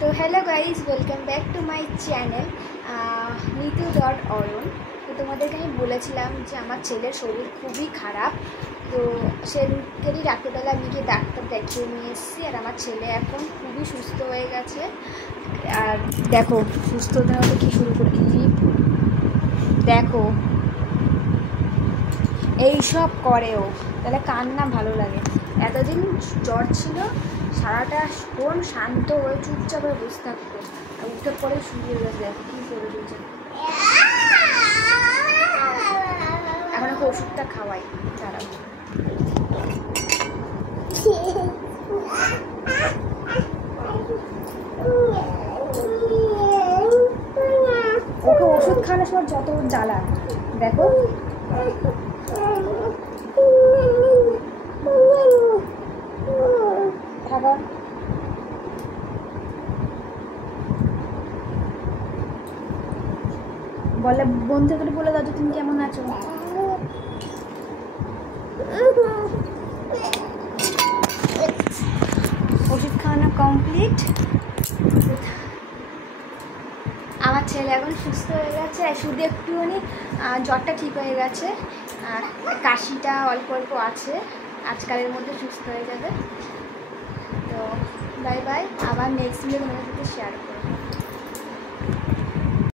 তো hello guys, welcome back to my channel nitu.oyon। তো তোমাদেরকে আমি বলেছিলাম যে আমার ছেলের শরীর খুবই খারাপ। তো সেদিনকেরই রাত্রিবেলা আমি গিয়ে ডাক্তার দেখিয়ে নিয়ে এসেছি, আর আমার ছেলে এখন খুবই সুস্থ হয়ে গেছে। আর দেখো সুস্থতা হলে কী শুরু করি, দেখো এইসব করেও তাহলে কান্না ভালো লাগে। এতদিন জ্বর ছিল, সারাটা কোন শান্ত হয়ে চুপচাপ হয়ে বসে থাকতো, আর উঠে পরে শুরু হয়ে গেছে। দেখো কী করে দিয়েছে। এখন ওকে ওষুধটা খাওয়াই, দাঁড়াও। ওকে ওষুধ খাওয়ানোর সময় যত জ্বালা দেখো। বলে বন্ধুকে বলে দাও তুমি কেমন আছো। ওষুধ খাওয়ানো কমপ্লিট। আমার ছেলে এখন সুস্থ হয়ে গেছে, শুধু একটুখানি জ্বরটা ঠিক হয়ে গেছে, আর কাশিটা অল্প অল্প আছে, আজকালের মধ্যে সুস্থ হয়ে যাবে। তো বাই বাই, আবার নেক্সট ভিডিও তোমাদের সাথে শেয়ার করবো।